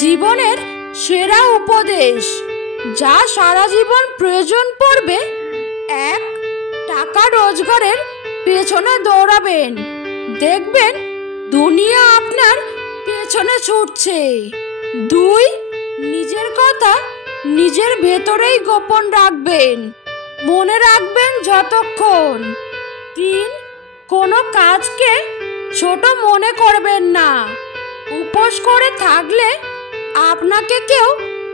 জীবনের সেরা উপদেশ যা সারা জীবন প্রয়োজন পড়বে। 1. টাকা রোজগারের পেছনে দৌড়াবেন, দেখবেন দুনিয়া আপনার পেছনে ছুটছে। 2. নিজের কথা নিজের ভেতরেই গোপন রাখবেন, মনে রাখবেন যতক্ষণ। 3. কোনো কাজকে ছোট মনে করবেন না। উপোস করে থাকলে আপনাকে কেউ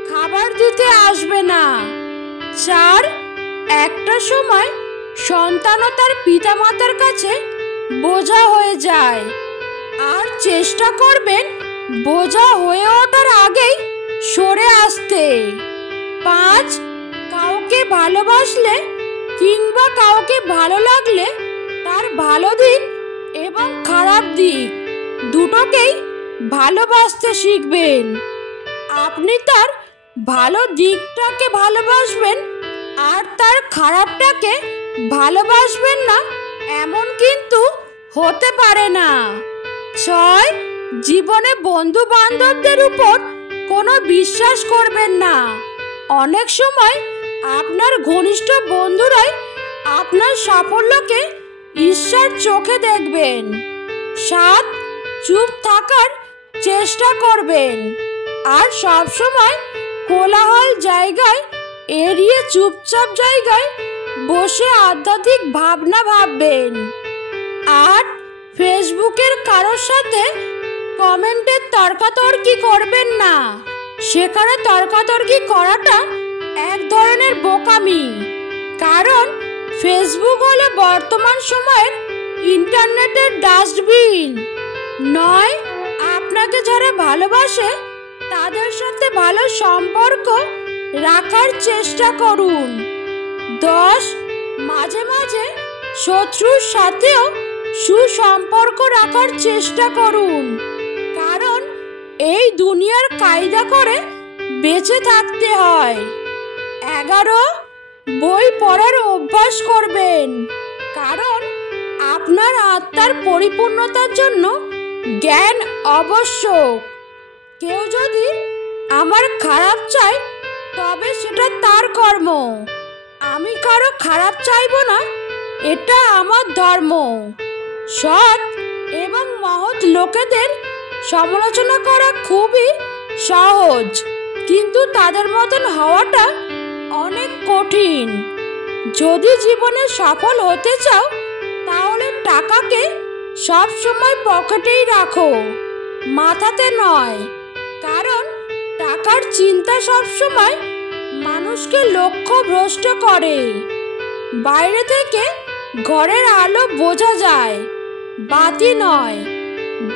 খাবার দিতে আসবে না। 4. একটা সময় সন্তানও তার পিতামাতার কাছে বোঝা হয়ে যায়, আর চেষ্টা করবেন বোঝা হয়ে ওঠার আগেই সরে আসতে। 5. কাউকে ভালোবাসলে কিংবা কাউকে ভালো লাগলে তার ভালো দিক এবং খারাপ দিক দুটোকেই ভালোবাসতে শিখবেন। আপনি তার ভালো দিকটাকে ভালোবাসবেন আর তার খারাপটাকে ভালোবাসবেন না, এমন কিন্তু হতে পারে না। 6. জীবনে বন্ধু বান্ধবদের উপর কোনো বিশ্বাস করবেন না। অনেক সময় আপনার ঘনিষ্ঠ বন্ধুরাই আপনার সাফল্যকে ঈর্ষার চোখে দেখবেন। 7. চুপ থাকার চেষ্টা করবেন আর সবসময় কোলাহল জায়গায় এড়িয়ে চুপচাপ জায়গায় বসে আধ্যাত্মিক ভাবনা ভাববেন। 8. ফেসবুকের কারোর সাথে কমেন্টে তর্কাতর্কি করবেন না। সেখানে তর্কাতর্কি করাটা এক ধরনের বোকামি, কারণ ফেসবুক হলো বর্তমান সময়ের ইন্টারনেটের ডাস্টবিন। 9. আপনাকে যারা ভালোবাসে তাদের সাথে ভালো সম্পর্ক রাখার চেষ্টা করুন। 10. মাঝে মাঝে শত্রুর সাথেও সুসম্পর্ক রাখার চেষ্টা করুন, কারণ এই দুনিয়ার কায়দা করে বেঁচে থাকতে হয়। 11. বই পড়ার অভ্যাস করবেন, কারণ আপনার আত্মার পরিপূর্ণতার জন্য জ্ঞান আবশ্যক। কেউ যদি আমার খারাপ চায় তবে সেটা তার কর্ম, আমি কারো খারাপ চাইব না, এটা আমার ধর্ম। সৎ এবং মহৎ লোকেদের সমালোচনা করা খুবই সহজ, কিন্তু তাদের মতন হওয়াটা অনেক কঠিন। যদি জীবনে সফল হতে চাও তাহলে টাকাকে সব সময় পকেটেই রাখো, মাথাতে নয়, কারণ টাকার চিন্তা সব সময় মানুষকে লক্ষ্যভ্রষ্ট করে। বাইরে থেকে ঘরের আলো বোঝা যায়, বাতি নয়।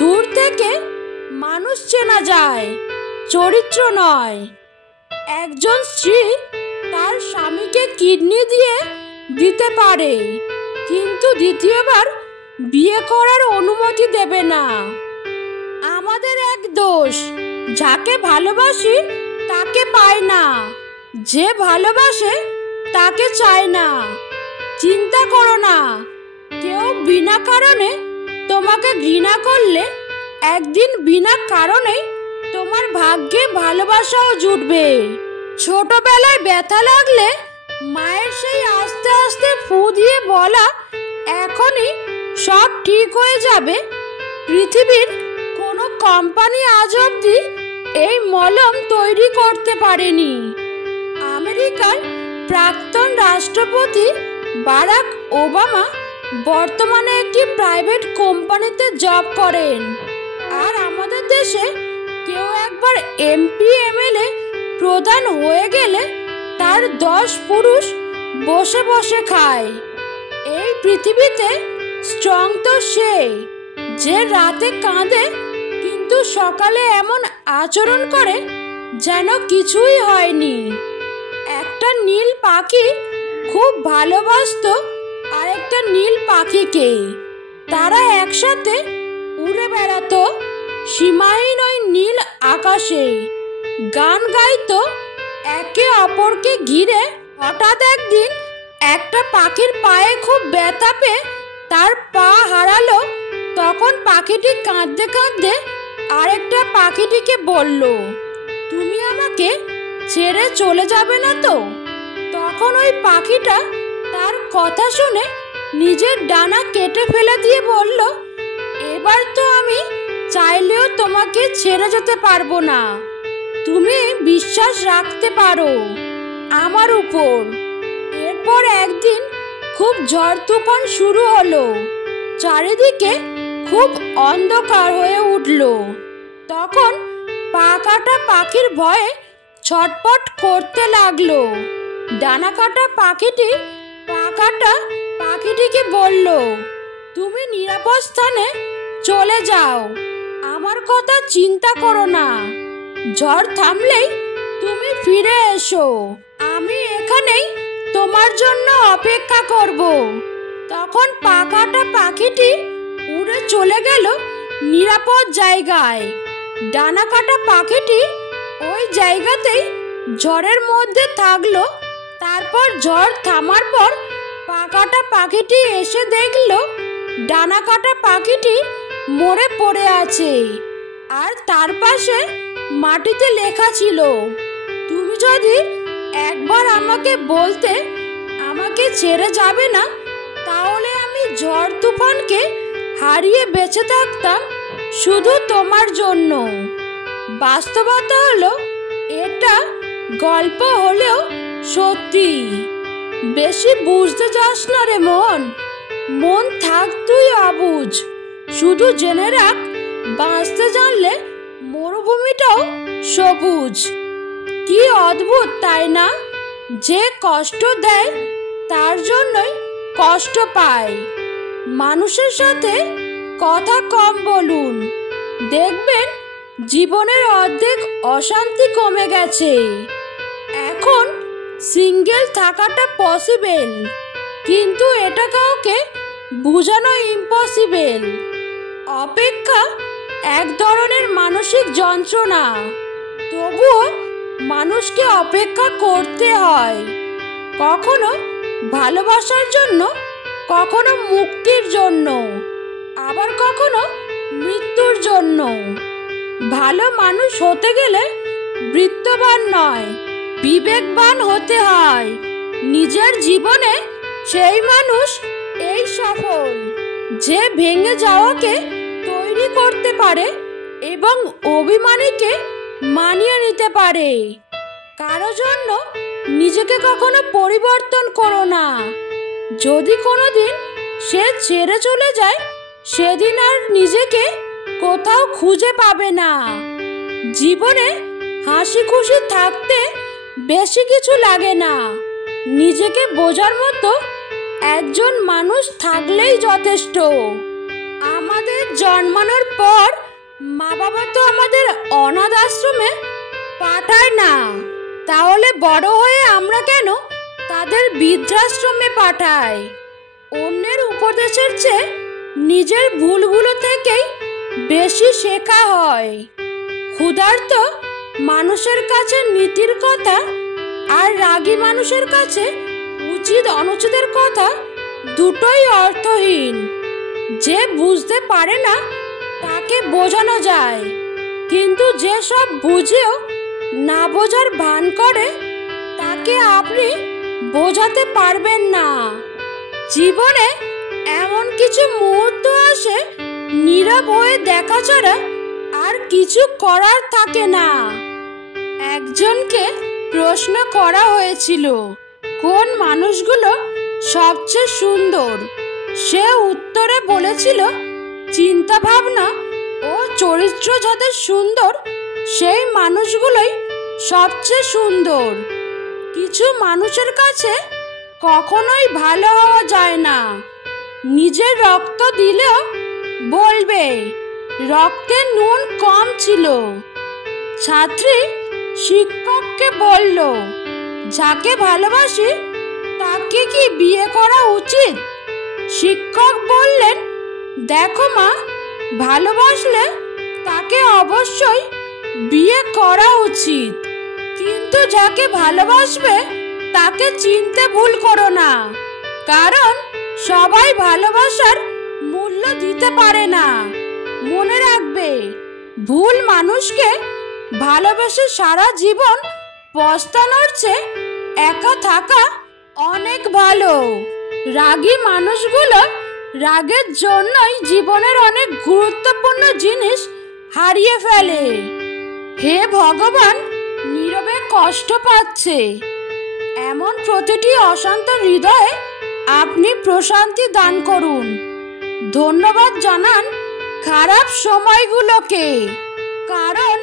দূর থেকে মানুষ চেনা যায়, চরিত্র নয়। একজন স্ত্রী তার স্বামীকে কিডনি দিয়ে দিতে পারে, কিন্তু দ্বিতীয়বার বিয়ে করার অনুমতি দেবে না। আমাদের এক দোষ, যাকে ভালোবাসি তাকে পায় না, যে ভালোবাসে তাকে চায় না। চিন্তা করো না, কেউ বিনা কারণে তোমাকে ঘৃণা করলে একদিন বিনা কারণে তোমার ভাগ্যে ভালোবাসাও জুটবে। ছোটবেলায় ব্যথা লাগলে মায়ের সেই আস্তে আস্তে ফু দিয়ে বলা এখনই সব ঠিক হয়ে যাবে, পৃথিবীর কোনো কোম্পানি আজ অবধি এই মলম তৈরি করতে পারেনি। আমেরিকার প্রাক্তন রাষ্ট্রপতি বারাক ওবামা বর্তমানে একটি প্রাইভেট কোম্পানিতে জব করেন, আর আমাদের দেশে কেউ একবার এমপি এমএলএ প্রধান হয়ে গেলে তার 10 পুরুষ বসে বসে খায়। এই পৃথিবীতে স্ট্রং তো সে, যে রাতে কাঁদে কিন্তু সকালে এমন আচরণ করে যেন কিছুই হয়নি। একটা নীল পাখি খুব ভালোবাসতো আরেকটা নীল পাখিকে, তারা একসাথে উড়ে বেড়াতো সীমাহীন ওই নীল আকাশে, গান গাইতো একে অপরকে ঘিরে। হঠাৎ একদিন একটা পাখির পায়ে খুব ব্যথা পেয়ে তার পা হারালো। তখন পাখিটি কাঁদতে কাঁদতে আরেকটা পাখিটিকে বলল, তুমি আমাকে ছেড়ে চলে যাবে না তো? তখন ওই পাখিটা তার কথা শুনে নিজের ডানা কেটে ফেলে দিয়ে বলল, এবার তো আমি চাইলেও তোমাকে ছেড়ে যেতে পারবো না। তুমি বিশ্বাস রাখতে পারো আমার উপর। এরপর একদিন খুব ঝড় তুফান শুরু হলো। চারিদিকে খুব অন্ধকার হয়ে উঠল। তখন পা কাটা পাখির ভয়ে ছটপট করতে লাগলো। ডানা কাটা পাখিটি পা কাটা পাখিটিকে বলল, তুমি নিরাপদ স্থানে চলে যাও, আমার কথা চিন্তা করো না। ঝড় থামলেই তুমি ফিরে এসো, আমি এখানেই তোমার জন্য অপেক্ষা করব। তখন পা কাটা পাখিটি উড়ে চলে গেল নিরাপদ জায়গায়। ডানা কাটা পাখিটি ওই জায়গাতেই ঝড়ের মধ্যে থাকলো। তারপর ঝড় থামার পর পা কাটা পাখিটি এসে দেখলো ডানা কাটা পাখিটি মরে পড়ে আছে, আর তার পাশে মাটিতে লেখা ছিল, তুমি যদি একবার আমাকে বলতে আমাকে ছেড়ে যাবে না, তাহলে আমি ঝড় তুফানকে হারিয়ে বেঁচে থাকতাম শুধু তোমার জন্য। বাস্তবতা হলো এটা গল্প হলেও সত্যি। বেশি বুঝতে যাস না রে মন, মন থাক তুই অবুঝ। শুধু জেনে রাখ, বাঁচতে জানলে মরুভূমিটাও সবুজ। কি অদ্ভুত তাই না? যে কষ্ট দেয় তার জন্যই কষ্ট পায়। মানুষের সাথে কথা কম বলুন, দেখবেন জীবনের অর্ধেক অশান্তি কমে গেছে। এখন সিঙ্গেল থাকাটা পসিবল, কিন্তু এটা কাউকে বোঝানো ইম্পসিবল। অপেক্ষা এক ধরনের মানসিক যন্ত্রণা, তবুও মানুষকে অপেক্ষা করতে হয়। কখনো ভালোবাসার জন্য, কখনো মুক্তির জন্য, আবার কখনো মৃত্যুর জন্য। ভালো মানুষ হতে গেলে বৃত্তবান নয়, বিবেকবান হতে হয়। নিজের জীবনে সেই মানুষ এই সফল, যে ভেঙে যাওয়াকে তৈরি করতে পারে এবং অভিমানীকে মানিয়ে নিতে পারে। কারো জন্য নিজেকে কখনো পরিবর্তন করো না। যদি কোনোদিন সে ছেড়ে চলে যায়, সেদিন আর নিজেকে কোথাও খুঁজে পাবে না। জীবনে হাসি খুশি থাকতে বেশি কিছু লাগে না, নিজেকে বোঝার মতো একজন মানুষ থাকলেই যথেষ্ট। আমাদের জন্মানোর পর মা বাবা তো আমাদের অনাথ আশ্রমে পাঠায় না, তাহলে বড় হয়ে আমরা কেন তাদের বৃদ্ধাশ্রমে পাঠাই? অন্যের উপদেশের চেয়ে নিজের ভুলগুলো থেকেই বেশি শেখা হয়। ক্ষুধার্ত মানুষের কাছে নীতির কথা, আর রাগী মানুষের কাছে উচিত অনুচিতের কথা দুটোই অর্থহীন। যে বুঝতে পারে না তাকে বোঝানো যায়, কিন্তু যে সব বুঝেও না বোঝার ভান করে তাকে আপনি বোঝাতে পারবেন না। জীবনে এমন কিছু মুহূর্ত আসে, নীরব হয়ে দেখা ছাড়া আর কিছু করার থাকে না। একজনকে প্রশ্ন করা হয়েছিল, কোন মানুষগুলো সবচেয়ে সুন্দর? সে উত্তরে বলেছিল, চিন্তা ভাবনা ও চরিত্র যাদের সুন্দর, সেই মানুষগুলোই সবচেয়ে সুন্দর। কিছু মানুষের কাছে কখনোই ভালো হওয়া যায় না। নিজের রক্ত দিলেও বলবে রক্তে নুন কম ছিল। ছাত্রী শিক্ষককে বলল, যাকে ভালোবাসি তাকে কি বিয়ে করা উচিত? শিক্ষক বললেন, দেখো মা, ভালোবাসলে তাকে অবশ্যই বিয়ে করা উচিত, কিন্তু যাকে ভালোবাসবে তাকে চিনতে ভুল করো না, কারণ সবাই ভালোবাসার মূল্য দিতে পারে না। মনে রাখবে, ভুল মানুষকে ভালোবেসে সারা জীবন পস্তানোর চেয়ে একা থাকা অনেক ভালো। রাগী মানুষগুলো রাগের জন্যই জীবনের অনেক গুরুত্বপূর্ণ জিনিস হারিয়ে ফেলে। হে ভগবান, নীরবে কষ্ট পাচ্ছে এমন প্রতিটি অশান্ত হৃদয়ে আপনি প্রশান্তি দান করুন। ধন্যবাদ জানান খারাপ সময়গুলোকে, কারণ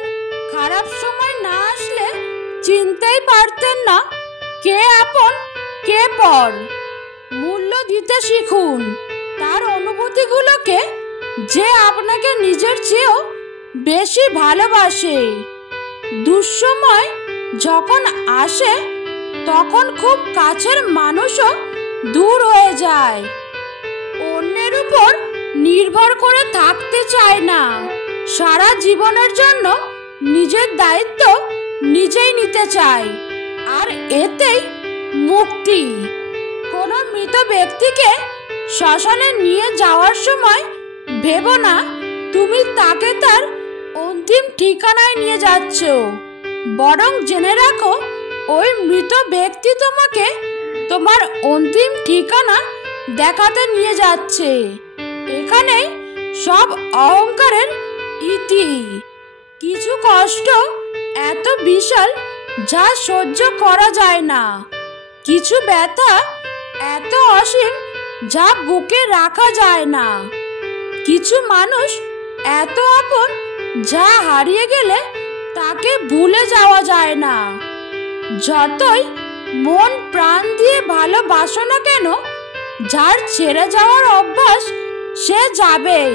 খারাপ সময় না আসলে চিনতেই পারতেন না কে আপন কে পর। মূল্য দিতে শিখুন তার অনুভূতিগুলোকে যে আপনাকে নিজের চেয়েও বেশি ভালোবাসে। দুঃসময় যখন আসে তখন খুব কাছের মানুষও দূর হয়ে যায়। অন্যের উপর নির্ভর করে থাকতে চায় না। সারা জীবনের জন্য নিজের দায়িত্ব নিজেই নিতে চায়, আর এতেই মুক্তি। কোনো মৃত ব্যক্তিকে শ্মশানে নিয়ে যাওয়ার সময় ভেবো না তুমি তাকে তার অন্তিম ঠিকানায় নিয়ে যাচ্ছ, বরং জেনে রাখো ওই মৃত ব্যক্তি তোমাকে তোমার অন্তিম ঠিকানা দেখাতে নিয়ে যাচ্ছে। এখানেই সব অহংকারের ইতি। কিছু কষ্ট এত বিশাল যা সহ্য করা যায় না, কিছু ব্যথা এত অসীম যা বুকে রাখা যায় না, কিছু মানুষ এত আপন যা হারিয়ে গেলে তাকে ভুলে যাওয়া যায় না। যতই মন প্রাণ দিয়ে ভালোবাসো না কেন, যার ছেড়ে যাওয়ার অভ্যাস সে যাবেই।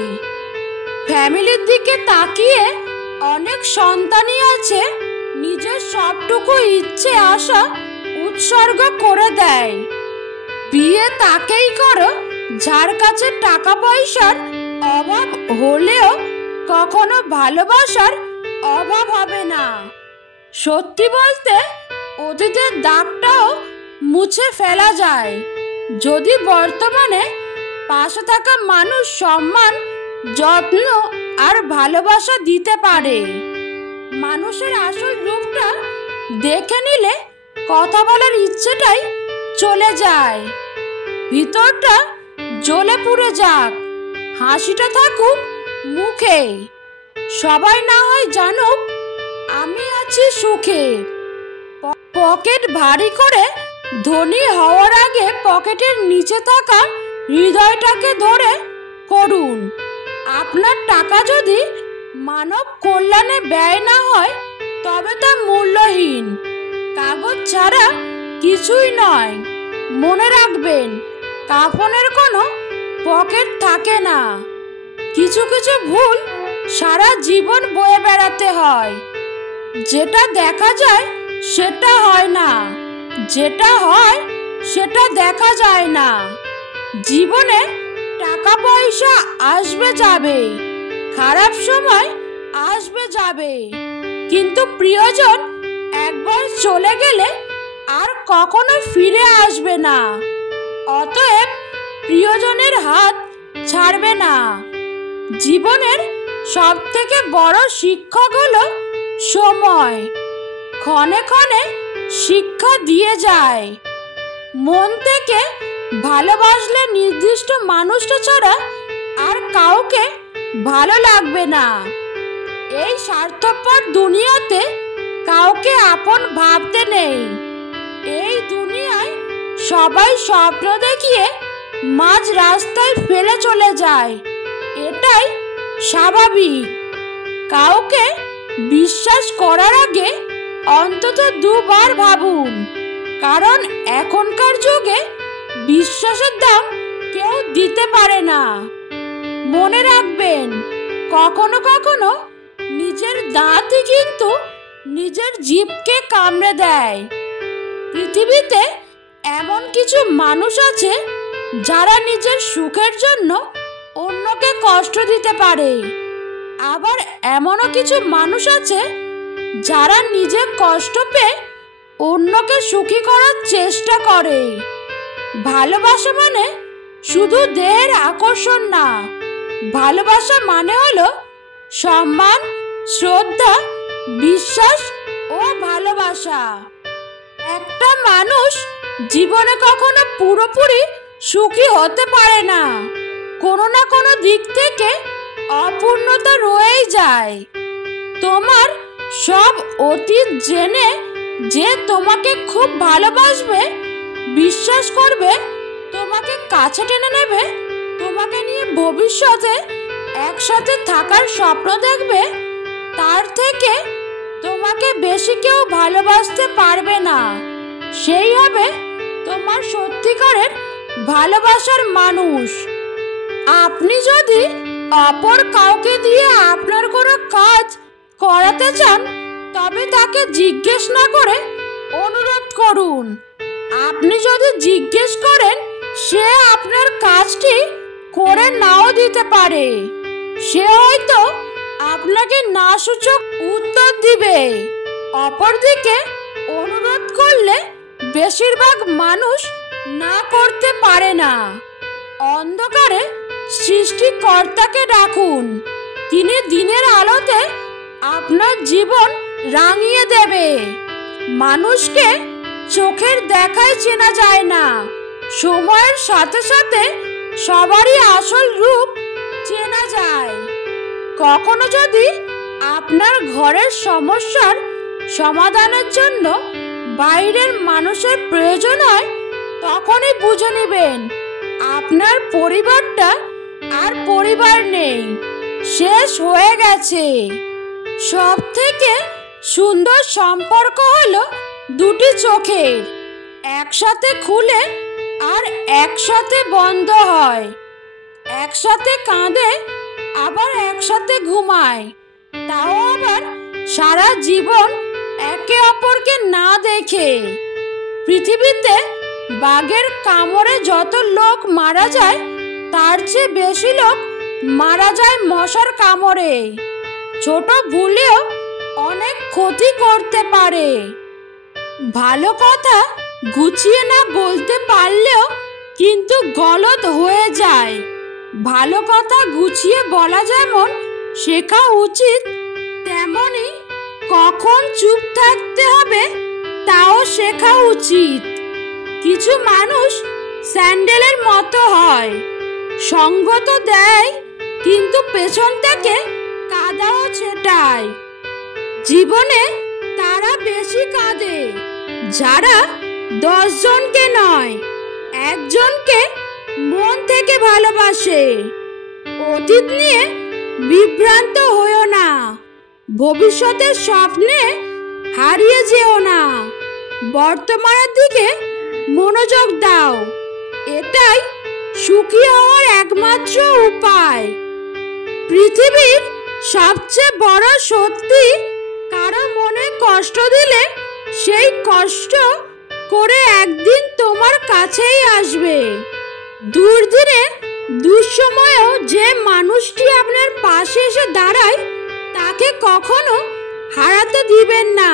ফ্যামিলির দিকে তাকিয়ে অনেক সন্তানই আছে নিজের সবটুকু ইচ্ছে আশা উৎসর্গ করে দেয়। বিয়ে তাকেই করো যার কাছে টাকা পয়সার অভাব হলেও কখনো ভালোবাসার অভাব হবে না। সত্যি বলতে অতীতের দাগটাও মুছে ফেলা যায় যদি বর্তমানে পাশে থাকা মানুষ সম্মান, যত্ন আর ভালোবাসা দিতে পারে। মানুষের আসল রূপটা দেখে নিলে কথা বলার ইচ্ছেটাই চলে যায়। ভিতরটা জ্বলে পুড়ে যাক, হাসিটা থাকুক মুখে। সবাই না হয় জানুক আমি আছি সুখে। পকেট ভারী করে ধনী হওয়ার আগে পকেটের নিচে থাকা হৃদয়টাকে ধরে করুন। আপনার টাকা যদি মানব কল্যাণে ব্যয় না হয় তবে তা মূল্যহীন। কাগজ ছাড়া কিছুই নয়। মনে রাখবেন, কাফনের কোনো পকেট থাকে না। কিছু কিছু ভুল সারা জীবন বয়ে বেড়াতে হয়। যেটা দেখা যায় সেটা হয় না, যেটা হয় সেটা দেখা যায় না। জীবনে টাকা পয়সা আসবে যাবে, খারাপ সময় আসবে যাবে, কিন্তু প্রিয়জন একবার চলে গেলে আর কখনো ফিরে আসবে না। অতএব প্রিয়জনের হাত ছাড়বে না। জীবনের সব থেকে বড় শিক্ষক হলো সময়। ক্ষণে ক্ষণে শিক্ষা দিয়ে যায়। মন থেকে ভালোবাসলে নির্দিষ্ট মানুষটা ছাড়া আর কাউকে ভালো লাগবে না। এই স্বার্থপর দুনিয়াতে কাউকে আপন ভাবতে নেই। এই দুনিয়ায় সবাই স্বপ্ন দেখিয়ে মাঝ রাস্তায় ফেলে চলে যায়, এটাই স্বাভাবিক। কাউকে বিশ্বাস করার আগে অন্তত দুবার ভাবুন, কারণ এখনকার যুগে বিশ্বাসের দাম কেউ দিতে পারে না। মনে রাখবেন, কখনো কখনো নিজের দাঁতই কিন্তু নিজের জিভকে কামড়ে দেয়। পৃথিবীতে এমন কিছু মানুষ আছে যারা নিজের সুখের জন্য অন্যকে কষ্ট দিতে পারে। আবার এমনও কিছু মানুষ আছে যারা নিজে কষ্ট পেয়ে অন্যকে সুখী করার চেষ্টা করে। ভালোবাসা মানে শুধু দেহের আকর্ষণ না, ভালোবাসা মানে হলো সম্মান, শ্রদ্ধা বিশ্বাস ও ভালোবাসা। একটা মানুষ জীবনে কখনো পুরোপুরি সুখী হতে পারে না, কোনো না কোনো দিক থেকে অপূর্ণতা রয়েই যায়। তোমার সব অতীত জেনে যে তোমাকে খুব ভালোবাসবে, বিশ্বাস করবে, তোমাকে কাছে টেনে নেবে, তোমাকে নিয়ে ভবিষ্যতে একসাথে থাকার স্বপ্ন দেখবে, তার থেকে তোমাকে বেশি কেউ ভালোবাসতে পারবে না। সেই হবে তোমার সত্যিকারের ভালোবাসার মানুষ। আপনি যদি অপর কাউকে দিয়ে আপনার কোনো কাজ করাতে চান, তবে তাকে জিজ্ঞেস না করে অনুরোধ করুন। আপনি যদি জিজ্ঞেস করেন, সে আপনার কাজটি করে নাও দিতে পারে। সে হয়তো আপনাকে না সূচক উত্তর দিবে। অপরদিকে অনুরোধ করলে বেশিরভাগ মানুষ না করতে পারে না। অন্ধকারে সৃষ্টিকর্তাকে ডাকুন, তিনি দিনের আলোতে আপনার জীবন রাঙিয়ে দেবে। মানুষকে চোখের দেখায় চেনা যায় না, সময়ের সাথে সাথে সবারই আসল রূপ চেনা যায়। কখনো যদি আপনার ঘরের সমস্যার সমাধানের জন্য বাইরের মানুষের প্রয়োজন হয়, তখনই বুঝে নেবেন আপনার পরিবারটা আর পরিবার নেই, শেষ হয়ে গেছে। সব থেকে সুন্দর সম্পর্ক হলো দুটি চোখের, একসাথে খুলে আর একসাথে বন্ধ হয়, একসাথে কাঁদে আবার একসাথে ঘুমায়, তাও আবার সারা জীবন একে অপরকে না দেখে। পৃথিবীতে বাঘের কামড়ে যত লোক মারা যায়, তার চেয়ে বেশি লোক মারা যায় মশার কামড়ে। ছোট ভুলেও অনেক ক্ষতি করতে পারে। ভালো কথা গুছিয়ে না বলতে পারলেও কিন্তু গলত হয়ে যায়। ভালো কথা গুছিয়ে বলা যেমন শেখা উচিত, তেমনি কখন চুপ থাকতে হবে তাও শেখা উচিত। কিছু মানুষ স্যান্ডেলের মতো হয়, সঙ্গ তো দেয় কিন্তু পেছন থেকে কাদাও ছেটায়। জীবনে তারা বেশি কাঁদে যারা 10 জনকে নয়, একজনকে মন থেকে ভালোবাসে। অতীত নিয়ে বিভ্রান্ত হইও না, ভবিষ্যতের স্বপ্নে হারিয়ে যেও না। বর্তমানের দিকে মনোযোগ দাও, এটাই সুখী হওয়ার একমাত্র উপায়। পৃথিবীর সবচেয়ে বড় সত্যি, কারো মনে কষ্ট দিলে সেই কষ্ট করে একদিন তোমার কাছেই আসবে। দুর্দিনে দুঃসময়েও যে মানুষটি আপনার পাশে এসে দাঁড়ায়, তাকে কখনো হারাতে দিবেন না।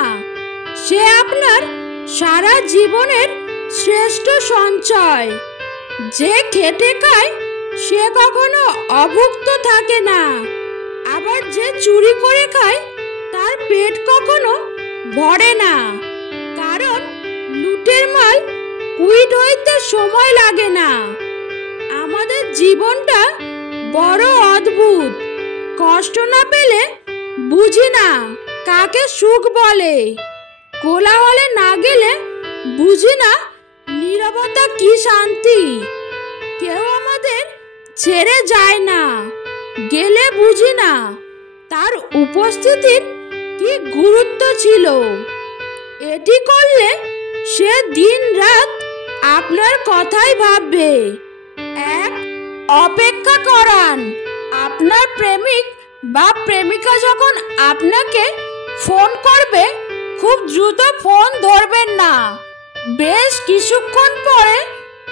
সে আপনার সারা জীবনের শ্রেষ্ঠ সঞ্চয়। যে খেটে খায় সে কখনো অভুক্ত থাকে না, আবার যে চুরি করে খায় তার পেট কখনো ভরে না। কারণ লুটের মাল কুইট হইতে সময় লাগে না। আমাদের জীবনটা বড় অদ্ভুত, কষ্ট না পেলে বুঝি না কাকে সুখ বলে, কোলাহলে না গেলে বুঝি না নীরবতা কি শান্তি। কেউ আমাদের ছেড়ে যায় না, গেলে বুঝি না তার উপস্থিতির কি গুরুত্ব ছিল। এটি করলে সে দিন রাত আপনার কথাই ভাববে। এক, অপেক্ষা করান। আপনার প্রেমিক বা প্রেমিকা যখন আপনাকে ফোন করবে, খুব দ্রুত ফোন ধরবেন না। বেশ কিছুক্ষণ পরে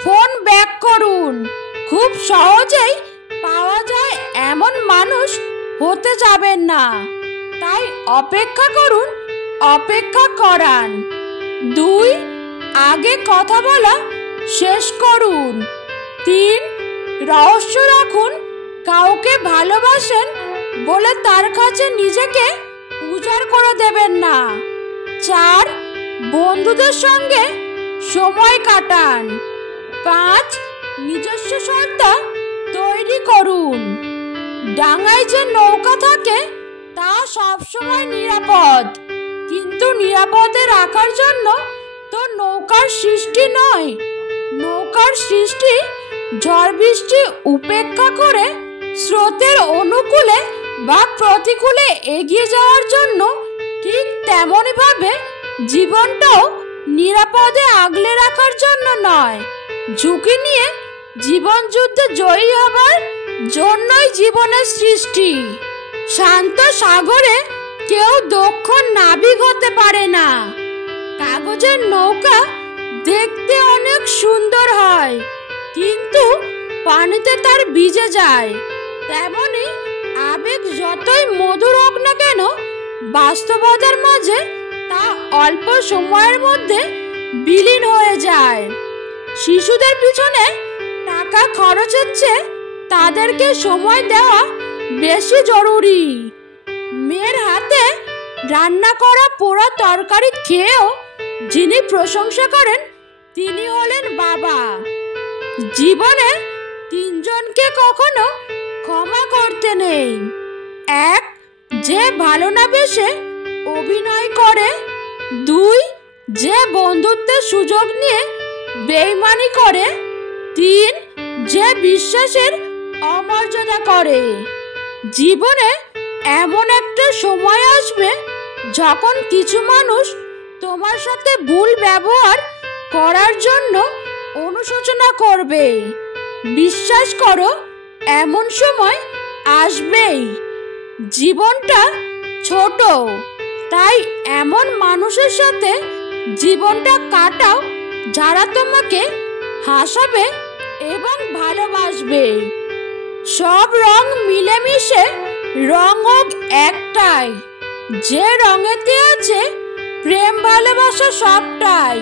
ফোন ব্যাক করুন। খুব সহজেই পাওয়া যায় এমন মানুষ হতে যাবেন না। তাই অপেক্ষা করুন, অপেক্ষা করান। 2, আগে কথা বলা শেষ করুন। 3, রহস্য রাখুন। কাউকে ভালোবাসেন বলে তার কাছে নিজেকে উজাড় করে দেবেন না। 4. বন্ধুদের সঙ্গে সময় কাটান। 5. নিজস্ব সত্তা তৈরি করুন। ডাঙায় যে নৌকা থাকে তা সবসময় নিরাপদ, কিন্তু নিরাপদে রাখার জন্য তো নৌকার সৃষ্টি নয়। নৌকার সৃষ্টি ঝড় বৃষ্টি উপেক্ষা করে স্রোতের অনুকূলে বা প্রতিকূলে এগিয়ে যাওয়ার জন্য। ঠিক তেমনই ভাবে জীবনটাও নিরাপদে আগলে রাখার জন্য নয়, ঝুঁকি নিয়ে জীবন যুদ্ধে জয়ী হবার জন্যই জীবনের সৃষ্টি। শান্ত সাগরে কেউ দক্ষ নাবিক হতে পারে না। কাগজের নৌকা দেখতে অনেক সুন্দর হয়, কিন্তু পানিতে তার ভিজে যায়। তেমনি আবেগ যতই মধুর হোক না কেন, বাস্তবতার মাঝে তা অল্প সময়ের মধ্যে বিলীন হয়ে যায়। শিশুদের পিছনে টাকা খরচের চেয়ে তাদেরকে সময় দেওয়া বেশি জরুরি। মেয়ের হাতে রান্না করা পোড়া তরকারি খেয়েও যিনি প্রশংসা করেন তিনি হলেন বাবা। জীবনে 3 জনকে কখনো ক্ষমা করতে নেই। 1. যে ভালো না বেশে অভিনয় করে। 2. যে বন্ধুত্বের সুযোগ নিয়ে বেইমানি করে। 3. যে বিশ্বাসের অমর্যাদা করে। জীবনে এমন একটা সময় আসবে যখন কিছু মানুষ তোমার সাথে ভুল ব্যবহার করার জন্য অনুশোচনা করবে। বিশ্বাস করো, এমন সময় আসবেই। জীবনটা ছোট, তাই এমন মানুষের সাথে জীবনটা কাটাও যারা তোমাকে হাসাবে এবং ভালোবাসবে। সব রং মিলেমিশে রং হোক একটাই, যে রঙেতে আছে প্রেম ভালোবাসা সবটাই।